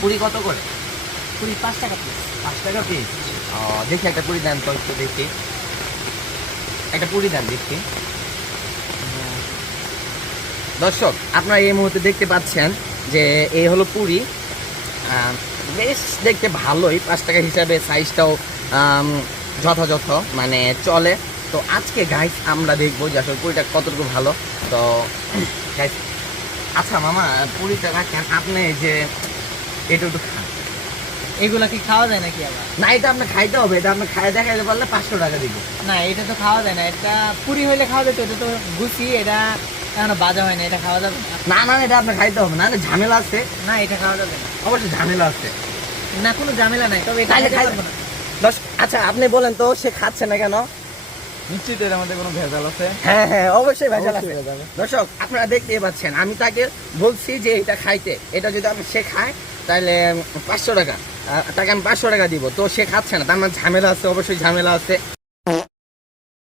পুরি কত করে? পুরি 5 টাকা পিস। 5 টাকা পিস। দেখি একটা পুরি দেন তো, একটু দেখি, একটা পুরি দেন দেখি। দর্শক আপনারা এই মুহূর্তে দেখতে পাচ্ছেন যে এই হলো পুরি, বেশ দেখতে ভালোই, 5 টাকা হিসাবে সাইজটাও যথাযথ, মানে চলে। তো আজকে গাইস আমরা দেখবো যে আসলে পুরিটা কতটুকু ভালো। তো গাইস, আচ্ছা মামা পুরিটা রাখেন, আপনি যে এটা একটু খান। এগুলা কি খাওয়া যায় নাকি আবার? না, এটা আপনার খাইতে হবে, এটা আপনি খাই দেখাইতে পারলে 500 টাকা দিব। না, এটা তো খাওয়া যায় না। এটা পুরি হইলে খাওয়া যেত, এটা তো গুছি, এটা এখনো ভাজা হয় না, এটা খাওয়া যাবে না। না না, এটা আপনার খাইতে হবে না, না ঝামেলা আছে। না, এটা খাওয়া যাবে না। অবশ্যই ঝামেলা আছে। না, কোনো ঝামেলা নাই, তবে এটা তাইলে খাইতে খাই- পারবো না। আচ্ছা আপনি বলেন তো, সে খাচ্ছে না কেন? নিশ্চিত এর মধ্যে কোনো ভেজাল আছে? হ্যাঁ হ্যাঁ, অবশ্যই ভেজাল আছে। অবশ্যই ভেজাল। দর্শক আপনারা দেখতেই পাচ্ছেন, আমি তাকে বলছি যে এটা খাইতে, এটা যদি আমি সে খায় তাহলে 500 টাকা, তাকে আমি 500 টাকা দিব, তো সে খাচ্ছে না, তার মানে ঝামেলা আছে, অবশ্যই ঝামেলা আছে।